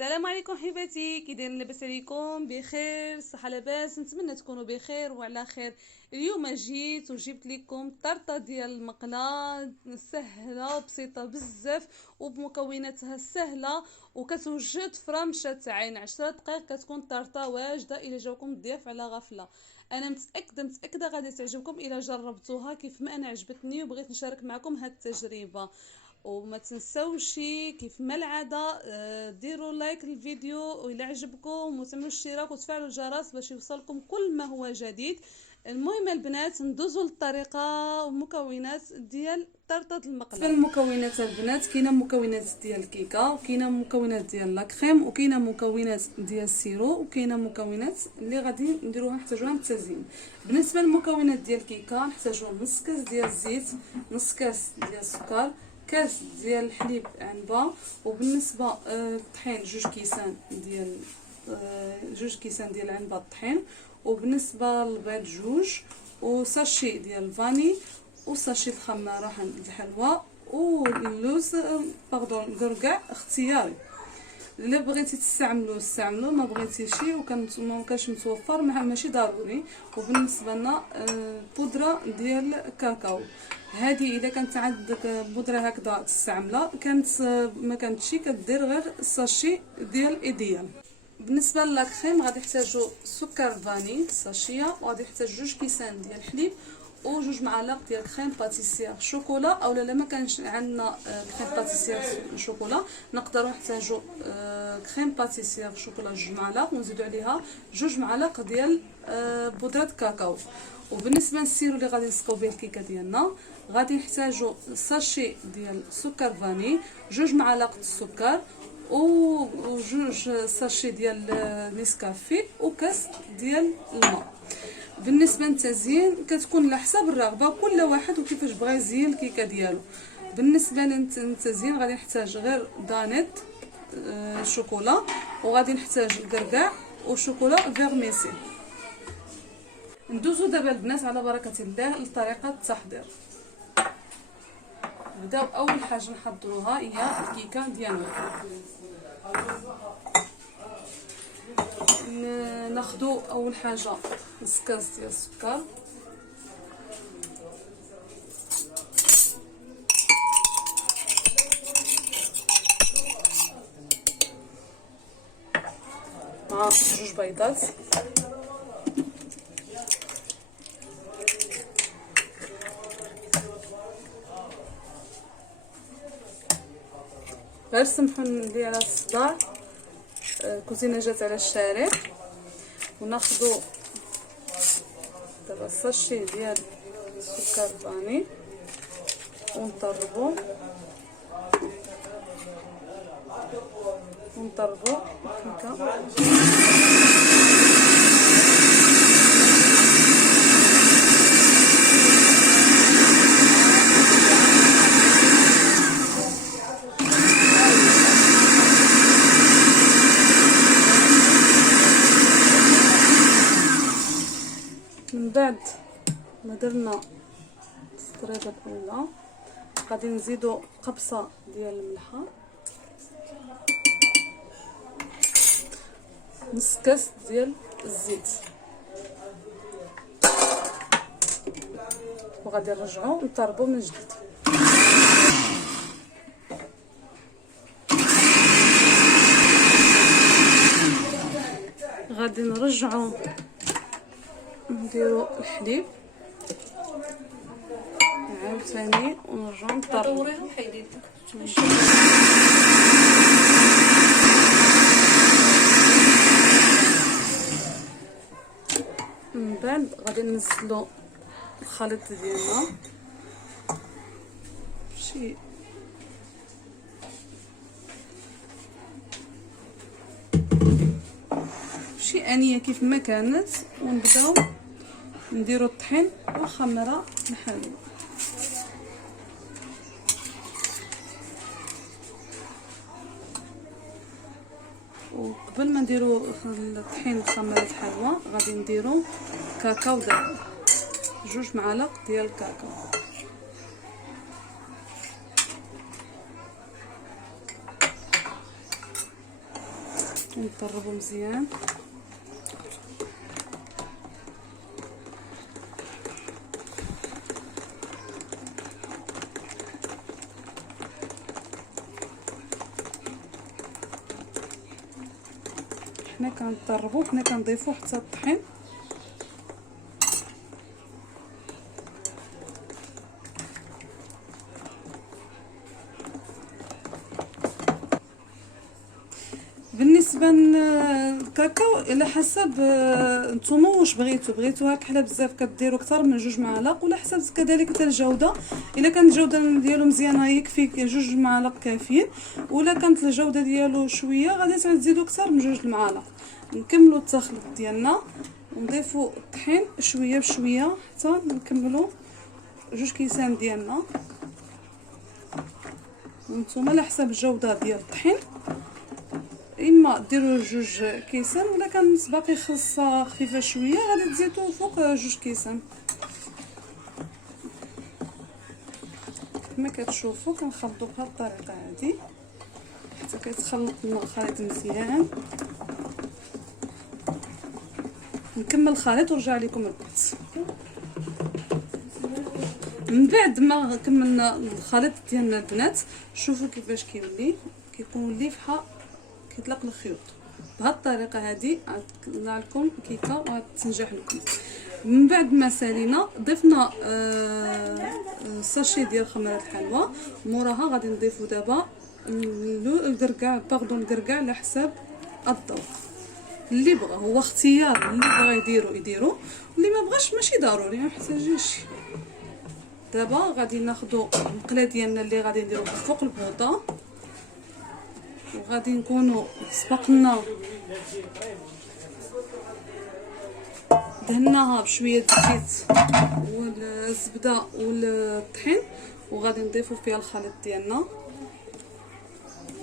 السلام عليكم حباتي، كي دايرين؟ لاباس عليكم؟ بخير صحه لاباس؟ نتمنى تكونوا بخير وعلى خير. اليوم جيت وجبت لكم طرطه ديال المقله سهله وبسيطه بزاف وبمكوناتها سهله، وكتوجد في رمشه تاع عين 10 دقائق كتكون طرطه واجده الى جاوكم الضياف على غفله. انا متاكده غادي تعجبكم الى جربتوها كيف ما انا عجبتني، وبغيت نشارك معكم هاد التجربه. وما تنسوش كيف ما العاده ديروا لايك للفيديو والى عجبكم، وتعملوا اشتراك وتفعلوا الجرس باش يوصلكم كل ما هو جديد. المهم البنات ندوزوا للطريقه ومكونات ديال طرطه المقله. المكونات البنات كاينه مكونات ديال الكيكه، وكاينه مكونات ديال لاكريم، وكاينه مكونات ديال السيرو، وكاينه مكونات اللي غادي نديروها نحتاجوها للتزيين. بالنسبه للمكونات ديال الكيكه نحتاجو نص كاس ديال الزيت، نص كاس ديال السكر، كاس ديال الحليب عنبه، وبالنسبه للطحين جوج كيسان ديال العنبه الطحين، وبالنسبه للبيض جوج، وساشي ديال الفاني، وساشي الخماره الحلوى، واللوز الكركاع اختياري. الا بغيتي تستعملوا استعملوا، ما بغيتيشي ما كانش متوفر ماشي ضروري. وبالنسبه لنا بودره ديال الكاكاو، هذه اذا كانت عندك بودره هكذا تستعملها، كانت ما كانتش كدير غير الساشي ديال ايديال. بالنسبه للاكريم غادي نحتاجو سكر فاني ساشيه، وغادي نحتاج جوج كيسان ديال الحليب، وجوج معالق ديال كريم باتيسير شوكولا، اولا لا ما كانش عندنا كريم باتيسير شوكولا نقدروا نحتاجوا كريم باتيسير شوكولا جوج معالق، ونزيدوا عليها جوج معالق ديال بودره كاكاو. وبالنسبه للسيرو اللي غادي نسقيو به الكيكه ديالنا غادي نحتاجوا ساشي ديال سكر فاني، جوج معالق السكر، وجوج ساشي ديال نيسكافي، وكاس ديال الماء. بالنسبه للتزيين كتكون على حساب الرغبه كل واحد وكيفاش بغى يزين الكيكه ديالو. بالنسبه للتزيين غادي نحتاج غير دانيت شوكولا، وغادي نحتاج الكركاع وشوكولا فيرميسي. ندوزو دابا البنات على بركه الله لطريقه التحضير. نبداو اول حاجه نحضروها هي الكيكه ديالنا. ناخدو اول حاجه نص كاس ديال السكر، مع جوج بيضات، غير سمحوا لي على الصداع، الكوزينه جات على الشارع. وناخذوا دابا الساشي ديال السكر فاني ونطربوا الكيكه. من بعد ما درنا السطريبه الاولى غادي نزيدو قبصه ديال الملحه، نص كاس ديال الزيت، وغادي نرجعو نطربو من جديد. غادي نرجعو نديرو الحليب عاوتاني ونرجعو نطربو. من بعد غادي ننزلو الخليط ديالنا شي انيه كيف ما كانت، ونبداو نديرو الطحين والخميره الحلوه. وقبل ما نديرو الطحين والخميره الحلوه غادي نديرو كاكاو دابا، جوج معالق ديال الكاكاو. ونطربو مزيان. حنا كنطربو، حنا كنضيفو حتى الطحين. بالنسبه للكاكاو على حسب نتوما واش بغيتو هكا حلا بزاف كديروا اكثر من 2 معالق، ولا حسب كذلك حتى الجوده. الا كانت الجوده ديالو مزيانه يكفي 2 معالق كافيين، ولا كانت الجوده ديالو شويه غادي تزيدوا اكثر من 2 المعالق. نكملوا التخليط ديالنا ونضيفوا الطحين شويه بشويه حتى نكملوا 2 كيسان ديالنا. نتوما على حسب الجوده ديال الطحين اما ديروا 2 كيسان، ولا كان باقي خاصه خفيفه شويه غادي تزيدوا فوق 2 كيسان. كما كتشوفوا كنخلطوا بهذه الطريقه هذه حتى كيتخلط لنا الخليط مزيان. نكمل الخليط ونرجع لكم البعد. من بعد ما كملنا الخليط ديالنا البنات، شوفوا كيفاش كيكون ليفحه كيطلق الخيوط بهذه الطريقه هذه. غنطلع لكم كيكه وغتنجح لكم. من بعد ما سالينا ضفنا ساشي ديال خميره الحلوى، موراها غادي نضيفو دابا الكركاع على حساب الذوق. اللي بغى هو اختيار، اللي بغى يديرو اللي ما بغاش ماشي ضروري، ما محتاجينش. دابا غادي ناخذوا المقله ديالنا اللي غادي نديروها فوق البوطه، وغادي نكونوا سبقنا دهناها بشويه الزيت والزبده والطحين، وغادي نضيفوا فيها الخليط ديالنا.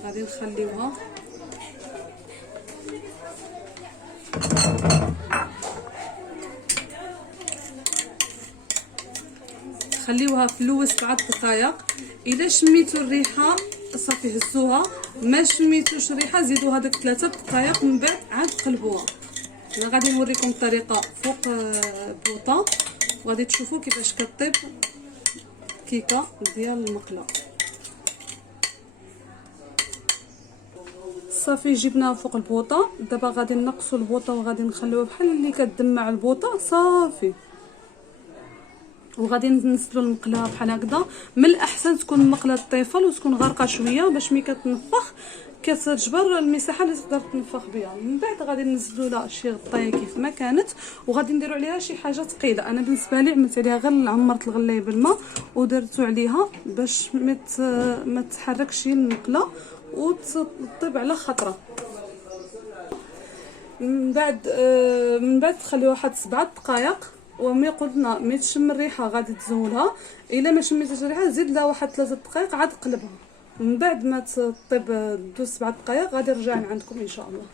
غادي نخليوها في اللوز 7 دقائق. الا شميتوا الريحه صافي هزوها، ما شميتوش الريحه زيدوا هذاك 3 دقائق، من بعد عاد قلبوها. انا غادي نوريكم الطريقه فوق بوطه، وغادي تشوفوا كيفاش كطيب كيكه ديال المقله. صافي جبناها فوق البوطه. دابا غادي نقصوا البوطه وغادي نخليوها بحال اللي كتدمع البوطه صافي، وغادي ننزلوا المقله بحال هكذا. من الاحسن تكون المقله طيفل وتكون غارقه شويه باش ملي كتنفخ كتجبر المساحه اللي تقدر تنفخ بها. من بعد غادي ننزلوا لها شي غطايه كيف ما كانت، وغادي نديروا عليها شي حاجه ثقيله. انا بالنسبه لي عملت عليها غير عمرت الغلايه بالماء ودرتو عليها باش ما تحركش المقله وتطيب على خطره. من بعد تخليوها واحد 7 دقائق، وملي قلنا ملي تشم الريحه غادي تزولها. الا ما شميتيش الريحه زيد لها واحد 3 دقائق عاد قلبها. من بعد ما تطيب دوز 7 دقائق غادي نرجع عندكم ان شاء الله.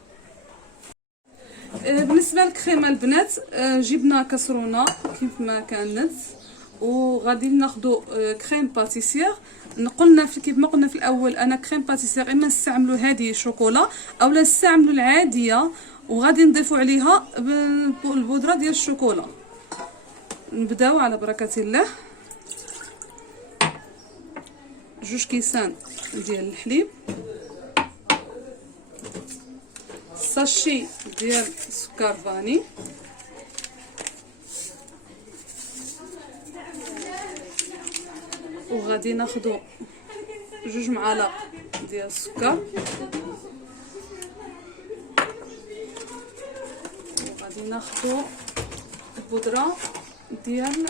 بالنسبه للكريمه البنات، جبنا كسرونه كيف ما كانت، وغادي ناخذوا كريم باتيسير. قلنا كيف ما قلنا في الاول، انا كريم باتيسير اما نستعملوا هذه شوكولا او نستعملوا العاديه، وغادي نضيفوا عليها البودره ديال الشوكولا. نبداو على بركه الله. 2 كيسان ديال الحليب، ساشي ديال سكر فاني، وغادي ناخذوا 2 معالق ديال السكر، وغادي ناخذوا البودره ديال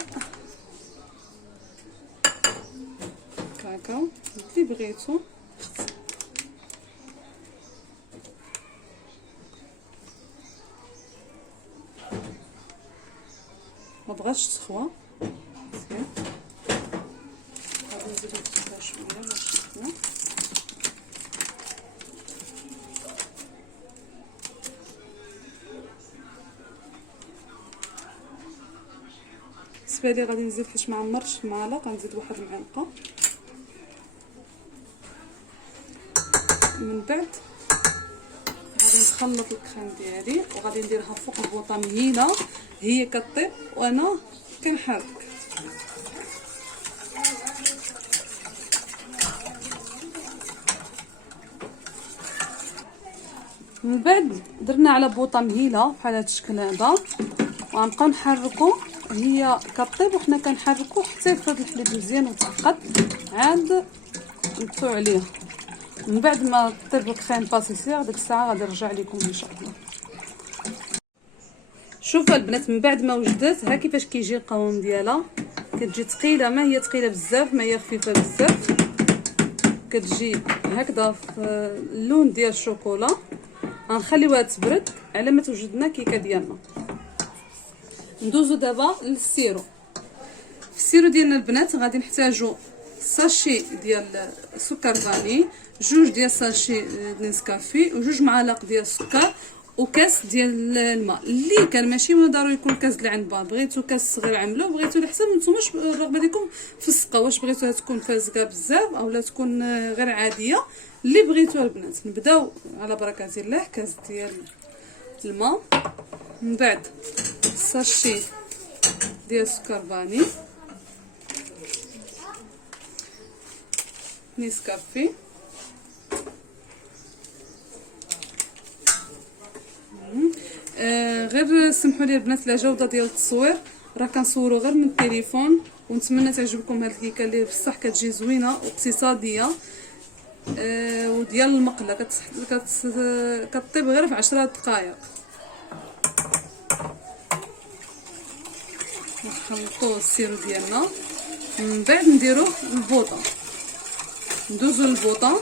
الكاكاو اللي بغيتو. ما بغاش تسخوا مزيان. غادي نزيدو السكر شويه باش يسخن. بالنسبه لي غادي نزيد حيت ما عمرتش المعلقه، غنزيد واحد المعلقه. من بعد غادي نخلط الكريم ديالي وغادي نديرها فوق البوطه مهيله هي كطيب وانا كنحرك. من بعد درنا على بوطه مهيله بحال هذا الشكل هذا وغنبقاو نحركو هي كطيب وحنا كنحركو حتى يفرد الحليب مزيان وتعقد عاد نطفيو عليه. من بعد ما طيب الكريم باتيسير ديك الساعه غادي نرجع لكم ان شاء الله. شوفوا البنات من بعد ما وجدت ها كيفاش كيجي القوام ديالها، كتجي ثقيله، ما هي ثقيله بزاف ما هي خفيفه بزاف، كتجي هكذا في اللون ديال الشوكولا. غنخليوها تبرد على ما توجدنا كيكه ديالنا. ندوزو دابا للسيرو. في السيرو ديالنا البنات غادي نحتاجو ساشي ديال سكر فاني، جوج ديال ساشي نسكافي وجوج معالق ديال السكر وكاس ديال الماء. اللي كان ماشي من ضروري يكون كاس العنبه، بغيتو كاس صغير عملوه، بغيتو على حسب نتوما الرغبه ديالكم في السقه، واش بغيتوها تكون فازقه بزاف اولا تكون غير عاديه اللي بغيتوها البنات. نبداو على بركه الله. كاس ديال الماء، من بعد ساشي ديال سكر فاني، نسكافي، غير سمحوا لي البنات لا جوده ديال التصوير راه كنصوروا غير من التليفون، ونتمنى تعجبكم هاد الكيكه اللي بصح كتجي زوينه واقتصاديه. وديال المقله كطيب غير في 10 دقائق. نخلطوا السيرو ديالنا، من بعد نديرو البوطه، ندوزو للبوطه.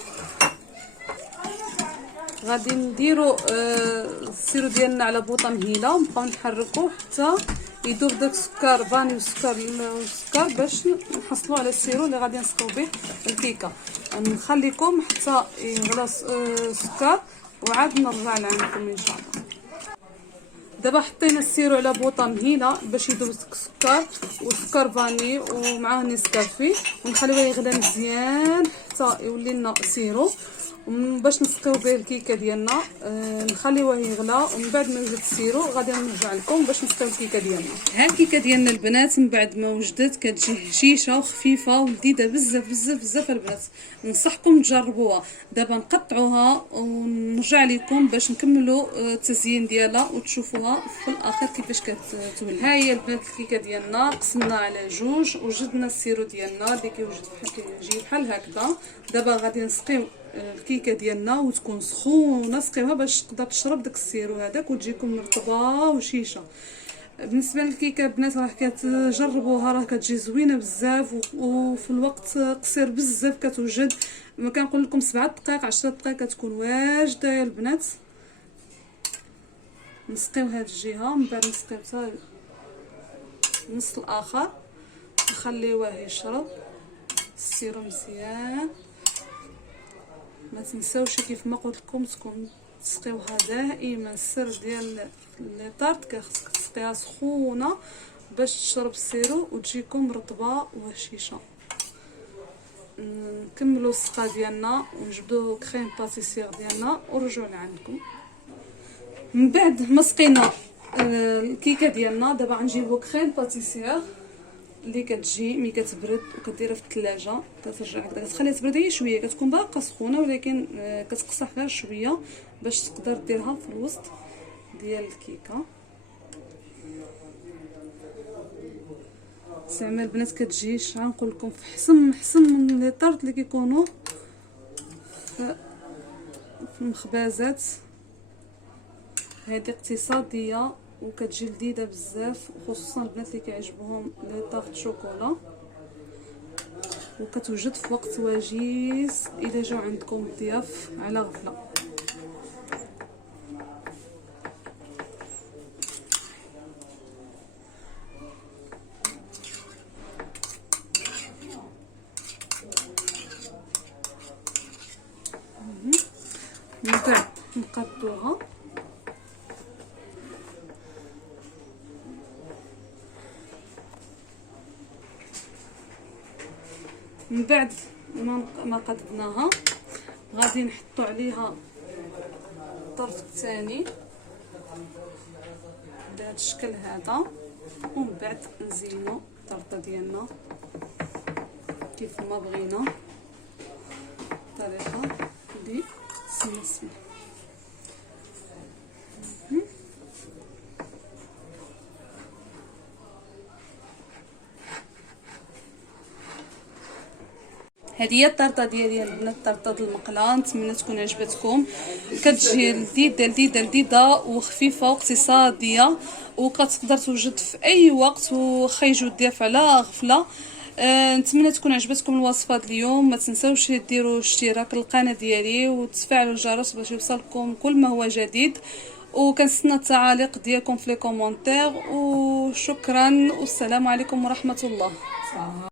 غادي نديرو السيرو ديالنا على بوطه مهيله ونبقاو نحركوه حتى يذوب داك السكر فاني والسكر باش نحصلوا على السيرو اللي غادي نسقيو به الكيكه. نخليكم حتى يغلى السكر وعاد نرجع لعندكم ان شاء الله. دابا حطينا السيرو على بوطه مهيله باش يذوب السكر والسكر فاني ومعاه نسكافي، ونخليوه يغلى مزيان حتى يولي لنا سيرو باش نسقيو به الكيكه ديالنا. نخليوه يغلى ومن بعد ما يوجد السيرو غادي نرجع لكم باش نسقيو الكيكه ديالنا. ها الكيكه ديالنا البنات من بعد ما وجدت كتجي هشيشه وخفيفه ولذيذه بزاف بزاف بزاف البنات، ننصحكم تجربوها. دابا نقطعوها ونرجع لكم باش نكملوا التزيين ديالها وتشوفوها في الاخر كيفاش كتولي. ها هي البنات الكيكه ديالنا قسمنا على جوج، وجدنا السيرو ديالنا اللي كيجي بحال هكذا. دابا غادي نسقيو الكيكه ديالنا وتكون سخونه، سقيوها باش تقدر تشرب داك السيرو هذاك وتجيكم مرطبه وشيشه. بالنسبه للكيكه البنات راه كتجربوها، راه كتجي زوينه بزاف وفي الوقت قصير بزاف كتوجد. ما كنقول لكم 7 دقائق 10 دقائق كتكون واجده يا البنات. نسقيو هاد الجهه، من بعد نسقيو حتى النص الاخر، نخليوه يشرب السيرو مزيان. ما تنساوش كيف ما قلت لكم تكون تسقيوها دائما. السر ديال لي طارت خصك تسقيها سخونه باش تشرب السيرو وتجيكم مرطبه وهشيشه. نكملوا السقا ديالنا ونجبدوا كريم باتيسير ديالنا ونرجعوا لعندكم. من بعد ما سقينا الكيكه ديالنا دابا غنجيبوا كريم باتيسير اللي كتجي ملي كتبرد وكديرها في الثلاجه، كترجع هكذا كتخليها تبرد غير شويه، كتكون باقا سخونه ولكن كتقصح غير شويه باش تقدر ديرها في الوسط ديال الكيكه. زعما البنات كتجي غنقول لكم في حسن من لي طارت اللي كيكونوا في المخبازات. هذه اقتصاديه وكتجي لذيذه بزاف، وخصوصا البنات اللي كيعجبهم لي طارت شوكولا، وكتوجد في وقت وجيز الا جاو عندكم الضياف على غفله. من بعد نقادوها، من بعد ما قدناها غادي نحطوا عليها الطرف الثاني بهذا الشكل هذا، ومن بعد نزينو الطرطه ديالنا كيف ما بغينا الطريقه اللي تناسبنا. هذه هي الطرطه ديالي البنات، طرطه المقله. نتمنى تكون عجبتكم. كتجي لذيذه وخفيفه واقتصاديه، وكتقدر توجد في اي وقت وخا يجيو الضياف على غفله. نتمنى تكون عجبتكم الوصفه اليوم. ما تنساوش ديروا اشتراك للقناه ديالي وتفعلوا الجرس باش يوصلكم كل ما هو جديد، وكنستنى التعاليق ديالكم في لي كومونتير. وشكرا والسلام عليكم ورحمه الله.